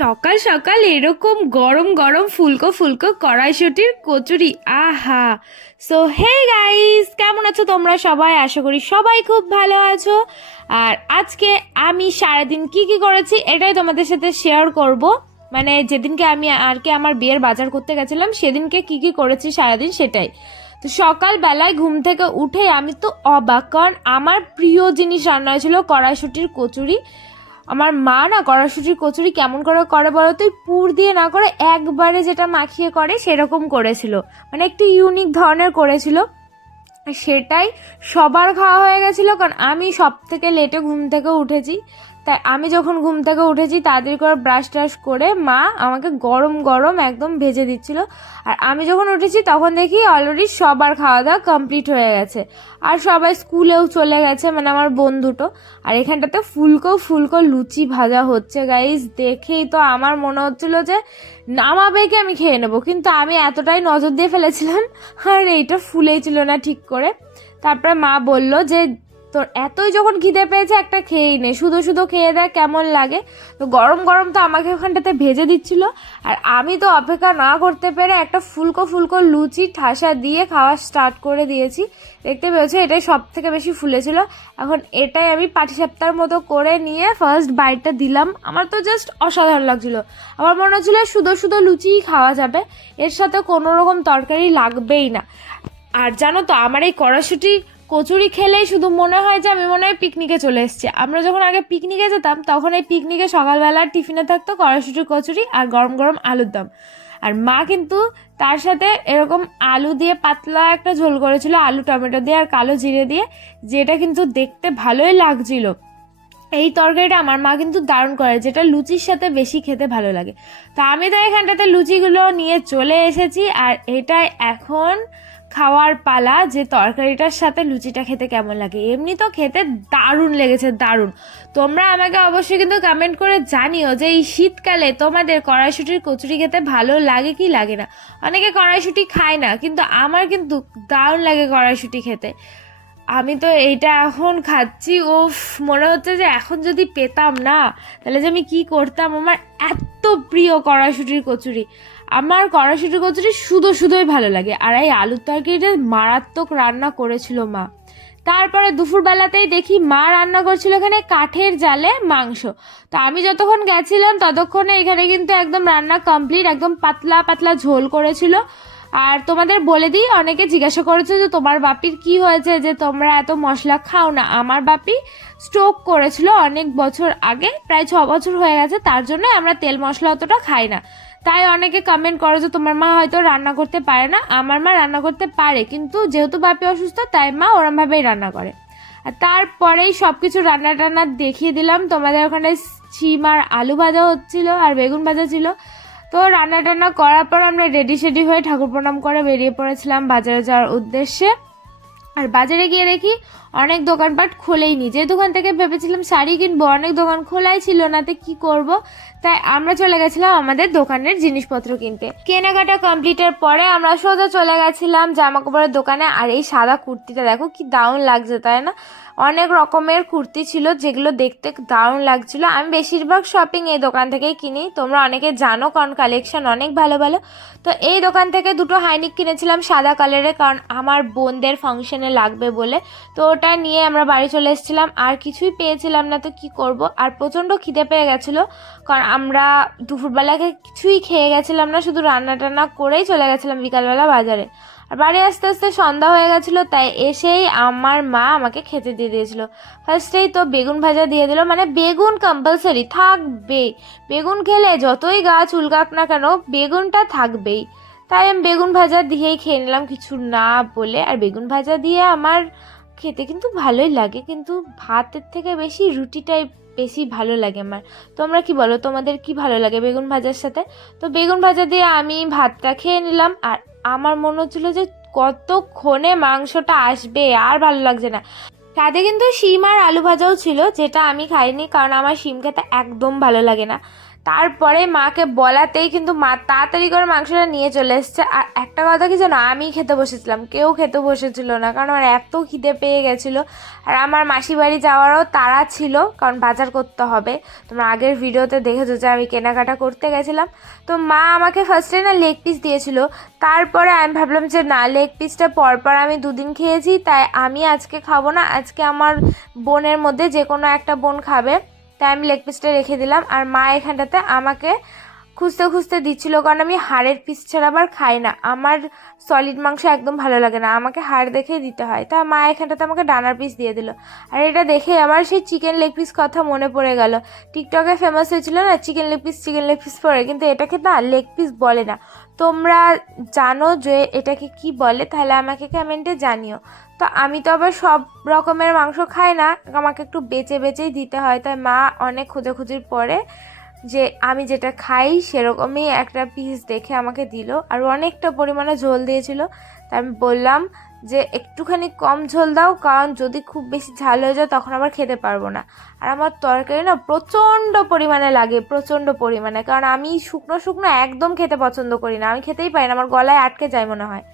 সকাল সকাল এরকম গরম গরম ফুলকো ফুলকো কড়াইশুটির কচুরি। আহা! সো হে গাইস কেমন আছো তোমরা সবাই? আশা করি সবাই খুব ভালো আছো। আর আজকে আমি সারাদিন কি কি করেছি এটাই তোমাদের সাথে শেয়ার করব। মানে যেদিনকে আমি আর কি আমার বিয়ের বাজার করতে গেছিলাম, সেদিনকে কি কি করেছি সারাদিন সেটাই। তো সকালবেলায় ঘুম থেকে উঠে আমি তো অবাক, কারণ আমার প্রিয় জিনিস রান্না হয়েছিল কড়াইশুটির কচুরি। আমার মা না কড়াশুটির কচুরি কেমন করে করে বলো তো? পুর দিয়ে না করে একবারে যেটা মাখিয়ে করে সেরকম করেছিল। মানে একটি ইউনিক ধরনের করেছিল। সেটাই সবার খাওয়া হয়ে গেছিল কারণ আমি সব থেকে লেটে ঘুম থেকে উঠেছি। তাই আমি যখন ঘুম থেকে উঠেছি তাড়াতাড়ি করে ব্রাশ ট্রাশ করে মা আমাকে গরম গরম একদম ভেজে দিচ্ছিল। আর আমি যখন উঠেছি তখন দেখি অলরেডি সবার খাওয়া দাওয়া কমপ্লিট হয়ে গেছে। আর সবাই স্কুলেও চলে গেছে মানে আমার বন্ধুটো আর এখানটাতে ফুলকো ফুলকো লুচি ভাজা হচ্ছে গাইজ দেখেই তো আমার মনে হচ্ছিল যে নামাবে কি আমি খেয়ে নেব। কিন্তু আমি এতটাই নজর দিয়ে ফেলেছিলাম, আর এইটা ফুলেই ছিল না ঠিক করে। তারপরে মা বলল যে তোর এতই যখন খিদে পেয়েছে একটা খেয়েই নে। শুধু শুধু খেয়ে দেয় কেমন লাগে। তো গরম গরম তো আমাকে ওখানটাতে ভেজে দিচ্ছিল। আর আমি তো অপেক্ষা না করতে পেরে একটা ফুলকো ফুলকো লুচি ঠাসা দিয়ে খাওয়া স্টার্ট করে দিয়েছি। দেখতে পেয়েছ, এটাই সব থেকে বেশি ফুলেছিল। এখন এটাই আমি পাটিসাপ্তার মতো করে নিয়ে ফার্স্ট বাইটটা দিলাম। আমার তো জাস্ট অসাধারণ লাগছিল। আমার মনে হচ্ছিল শুধু শুধু লুচিই খাওয়া যাবে। এর সাথে কোনো রকম তরকারি লাগবেই না। আর জানো তো, আমার এই কড়াশুটি কচুরি খেলেই শুধু মনে হয় যে আমি মনে হয় পিকনিকে চলে এসেছি। আমরা যখন আগে পিকনিকে যেতাম, তখন এই পিকনিকে সকালবেলার টিফিনে থাকতো কড়াশুটির কচুরি আর গরম গরম আলুর দম। আর মা কিন্তু তার সাথে এরকম আলু দিয়ে পাতলা একটা ঝোল করেছিল, আলু টমেটো দিয়ে আর কালো জিরে দিয়ে, যেটা কিন্তু দেখতে ভালোই লাগছিল। এই তরকারিটা আমার মা কিন্তু দারুণ করে, যেটা লুচির সাথে বেশি খেতে ভালো লাগে। তো আমি তো এখানটাতে লুচিগুলো নিয়ে চলে এসেছি আর এটাই এখন খাওয়ার পালা যে তরকারিটার সাথে লুচিটা খেতে কেমন লাগে? এমনি তো খেতে দারুণ লেগেছে, দারুণ। তোমরা আমাকে অবশ্যই কিন্তু কমেন্ট করে জানিও যে এই শীতকালে তোমাদের কড়াইশুটির কচুরি খেতে ভালো লাগে কি লাগে না? অনেকে কড়াইশুটি খায় না, কিন্তু আমার কিন্তু দারুণ লাগে কড়াইশুটি খেতে। আমি তো এইটা এখন খাচ্ছি ও মনে হচ্ছে যে এখন যদি পেতাম না, তাহলে যে আমি কি করতাম? আমার এত প্রিয় কড়াইশুটির কচুরি। আমার কড়াইশুটির কচুরি শুধু শুধুই ভালো লাগে। আর এই আলুর তরকারিটা মারাত্মক রান্না করেছিল মা। তারপরে দুপুরবেলাতেই দেখি মা রান্না করছিল এখানে কাঠের জালে মাংস। তো আমি যতক্ষণ গেছিলাম ততক্ষণে এখানে কিন্তু একদম রান্না কমপ্লিট একদম পাতলা পাতলা ঝোল করেছিল। আর তোমাদের বলে দিই, অনেকে জিজ্ঞাসা করেছে যে তোমার বাপির কি হয়েছে যে তোমরা এত মশলা খাও না? আমার বাপি স্ট্রোক করেছিল অনেক বছর আগে, প্রায় ছ বছর হয়ে গেছে, তার জন্য আমরা তেল মশলা অতটা খাই না। তাই অনেকে কমেন্ট করে যে তোমার মা হয়তো রান্না করতে পারে না। আমার মা রান্না করতে পারে, কিন্তু যেহেতু বাপি অসুস্থ, তাই মা ওরমভাবেই রান্না করে। আর তারপরেই সব কিছু রান্না টান্না দেখিয়ে দিলাম। তোমাদের ওখানে সিম আর আলু ভাজা হচ্ছিল আর বেগুন ভাজা ছিল। তো রান্না টান্না করার পর আমরা রেডি সেডি হয়ে ঠাকুর প্রণাম করে বেরিয়ে পড়েছিলাম বাজারে যাওয়ার উদ্দেশ্যে। আর বাজারে গিয়ে দেখি অনেক দোকানপাট খোলেইনি যে দোকান থেকে ভেবেছিলাম শাড়ি কিনবো, অনেক দোকান খোলাই ছিল না, তো কি করব? তাই আমরা চলে গেছিলাম আমাদের দোকানের জিনিসপত্র কিনতে। কেনাকাটা কমপ্লিটের পরে আমরা সোজা চলে গেছিলাম জামা কাপড়ের দোকানে, আর এই সাদা কুর্তিটা দেখো কি দারুণ লাগছে, তাই না? অনেক রকমের কুর্তি ছিল যেগুলো দেখতে দারুণ লাগছিল। আমি বেশিরভাগ শপিং এই দোকান থেকেই কিনি। তোমরা অনেকে জানো, কারণ কালেকশন অনেক ভালো ভালো। তো এই দোকান থেকে দুটো হাইনিক কিনেছিলাম সাদা কালারের কারণ আমার বোনদের ফাংশনে লাগবে বলে। তো ওটা নিয়ে আমরা বাড়ি চলে এসেছিলাম। আর কিছুই পেয়েছিলাম না, তো কি করব? আর প্রচণ্ড খিদে পেয়ে গেছিল, কারণ আমরা দুপুরবেলাকে কিছুই খেয়ে গেছিলাম না, শুধু রান্না টান্না করেই চলে গেছিলাম বিকালবেলা বাজারে। আর বাড়ি আস্তে আস্তে সন্ধ্যা হয়ে গেছিল, তাই এসেই আমার মা আমাকে খেতে দিয়ে দিয়েছিলো। ফার্স্টেই তো বেগুন ভাজা দিয়ে দিল মানে বেগুন কম্পালসারি থাকবেই। বেগুন খেলে যতই গা চুলকাক না কেন, বেগুনটা থাকবেই। তাই আমি বেগুন ভাজা দিয়েই খেয়ে নিলাম, কিছু না বলে। আর বেগুন ভাজা দিয়ে আমার খেতে কিন্তু ভালোই লাগে, কিন্তু ভাতের থেকে বেশি রুটিটাই বেশি ভালো লাগে আমার। তোমরা কি বলো, তোমাদের কি ভালো লাগে বেগুন ভাজার সাথে? তো বেগুন ভাজা দিয়ে আমি ভাতটা খেয়ে নিলাম, আর আমার মনে হচ্ছিল যে কতক্ষণে মাংসটা আসবে, আর ভালো লাগছে না। সাথে কিন্তু শিম আর আলু ভাজাও ছিল, যেটা আমি খাইনি, কারণ আমার শিম খেতে একদম ভালো লাগে না। তারপরে মাকে বলাতেই কিন্তু মা তাড়াতাড়ি করে মাংসটা নিয়ে চলে এসছে। আর একটা কথা কি জানো? আমি খেতে বসেছিলাম। কেউ খেতে বসেছিল না, কারণ আমার এত খিদে পেয়ে গেছিল। আর আমার মাসি বাড়ি যাওয়ারও তাড়া ছিল, কারণ বাজার করতে হবে। তোমরা আগের ভিডিওতে দেখেছ যে আমি কেনাকাটা করতে গেছিলাম। তো মা আমাকে ফার্স্টে না লেগ পিস দিয়েছিল। তারপরে আমি ভাবলাম যে না লেগ পিসটা পরপর আমি দুদিন খেয়েছি, তাই আমি আজকে খাব না। আজকে আমার বোনের মধ্যে যে কোনো একটা বোন খাবে। তাই আমি লেগ পিসটা রেখে দিলাম। আর মা এখানটাতে আমাকে খুঁজতে খুঁজতে দিচ্ছিল, কারণ আমি হাড়ের পিস ছাড়া আবার খাই না। আমার সলিড মাংস একদম ভালো লাগে না। আমাকে হাড় দেখেই দিতে হয়। তা মা এখানটাতে আমাকে ডানার পিস দিয়ে দিল। আর এটা দেখে আমার সেই চিকেন লেগ পিস কথা মনে পড়ে গেল। টিকটকে ফেমাস হয়েছিল না chicken leg piece chicken leg piece পরে। কিন্তু এটাকে না লেগ পিস বলে না। তোমরা জানো যে এটাকে কি বলে, তাহলে আমাকে কমেন্টে জানিও। তো আমি তো আবার সব রকমের মাংস খাই না, আমাকে একটু বেচে বেচেই দিতে হয়। তাই মা অনেক খুঁজে পরে যে আমি যেটা খাই সেরকমই একটা পিস দেখে আমাকে দিল। আর অনেকটা পরিমাণে ঝোল দিয়েছিল। তাই আমি বললাম যে একটুখানি কম ঝোল দাও, কারণ যদি খুব বেশি ঝাল হয়ে যায় তখন আবার খেতে পারব না। আর আমার তরকারি না প্রচণ্ড পরিমাণে লাগে, প্রচণ্ড পরিমাণে। কারণ আমি শুকনো শুকনো একদম খেতে পছন্দ করি না, আমি খেতেই পারি না, আমার গলায় আটকে যায় মনে হয়।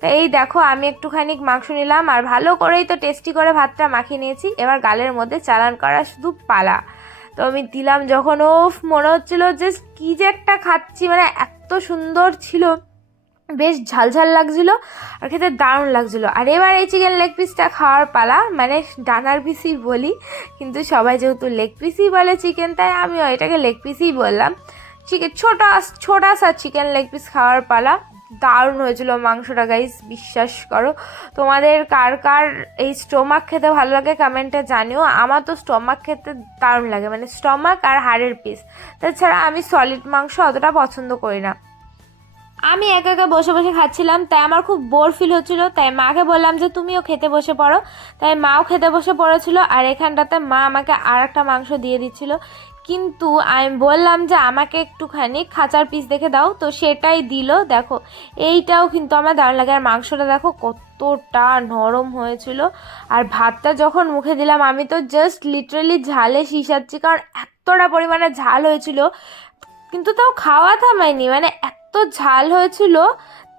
তা এই দেখো, আমি একটুখানি মাংস নিলাম, আর ভালো করেই তো টেস্টি করে ভাতটা মাখিয়ে নিয়েছি। এবার গালের মধ্যে চালান করা শুধু পালা। তো আমি দিলাম যখন ও মনে হচ্ছিল যে কী যে একটা খাচ্ছি মানে এত সুন্দর ছিল। বেশ ঝালঝাল লাগছিল আর খেতে দারুণ লাগছিল। আর এবার এই চিকেন লেগ পিসটা খাওয়ার পালা। মানে ডানার পিসই বলি, কিন্তু সবাই যেহেতু লেগ পিসই বলে চিকেন তাই আমিও এটাকে লেগ পিসই বললাম। চিকেন ছোটা ছোটা সা চিকেন লেগ পিস খাওয়ার পালা। দারুণ হয়েছিল মাংসটা গাইস বিশ্বাস করো। তোমাদের কার কার এই স্টোমাক খেতে ভালো লাগে কমেন্টে জানিও। আমার তো স্টোমাক খেতে দারুণ লাগে মানে স্টোমাক আর হাড়ের পিস তাছাড়া আমি সলিড মাংস অতটা পছন্দ করি না। আমি একা একা বসে বসে খাচ্ছিলাম, তাই আমার খুব বোর ফিল হচ্ছিল। তাই মাকে বললাম যে, তুমিও খেতে বসে পড়ো। তাই মাও খেতে বসে পড়েছিল, আর এখানটাতে মা আমাকে আর একটা মাংস দিয়ে দিচ্ছিল। কিন্তু আমি বললাম যে, আমাকে একটুখানি খাঁচার পিস দেখে দাও। তো সেটাই দিল। দেখো, এইটাও কিন্তু আমার দারুণ লাগে। আর মাংসটা দেখো কতটা নরম হয়েছিল। আর ভাতটা যখন মুখে দিলাম, আমি তো জাস্ট লিটারালি ঝালে শিশাচ্ছি কারণ এতটা পরিমাণে ঝাল হয়েছিল। কিন্তু তাও খাওয়া থামায়নি। মানে এত ঝাল হয়েছিল,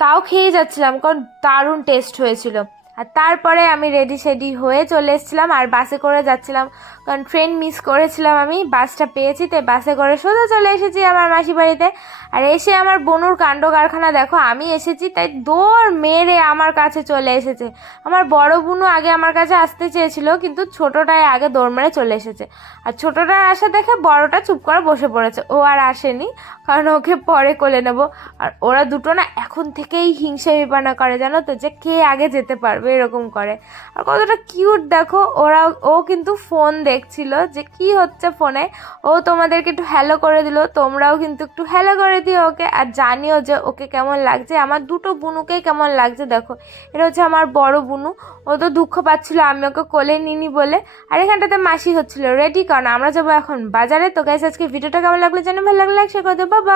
তাও খেয়ে যাচ্ছিলাম কারণ দারুণ টেস্ট হয়েছিল। আর তারপরে আমি রেডি সেডি হয়ে চলে এসেছিলাম আর বাসে করে যাচ্ছিলাম কারণ ট্রেন মিস করেছিলাম আমি, বাসটা পেয়েছি তাই বাসে করে সোজা চলে এসেছি আমার মাসি বাড়িতে। আর এসে আমার বনুর কাণ্ড কারখানা, দেখো আমি এসেছি তাই দৌড় মেরে আমার কাছে চলে এসেছে। আমার বড় বোনও আগে আমার কাছে আসতে চেয়েছিল, কিন্তু ছোটোটায় আগে দৌড় মেরে চলে এসেছে। আর ছোটোটার আসা দেখে বড়টা চুপ করে বসে পড়েছে। ও আর আসেনি, কারণ ওকে পরে কোলে নেব। আর ওরা দুটো না এখন থেকেই হিংসা বিপানা করে, জানো তো, যে কে আগে যেতে পারবে এরকম করে। আর কতটা কিউট দেখো ওরা ও কিন্তু ফোন দেখছিল যে কি হচ্ছে ফোনে। ও তোমাদেরকে একটু হ্যালো করে দিল, তোমরাও কিন্তু একটু হ্যালো করে দিও ওকে আর জানিও যে ওকে কেমন লাগছে। আমার দুটো বুনুকেই কেমন লাগছে দেখো, এটা হচ্ছে আমার বড় বুনু। ও তো দুঃখ পাচ্ছিলো আমি ওকে কোলে নিনি বলে। আর এখানটাতে মাসি হচ্ছিল রেডি কারণ আমরা যাব এখন বাজারে। তো গাইস আজকে ভিডিওটা কেমন লাগল জানো ভালো লাগলে একসাথে দেবো বাবা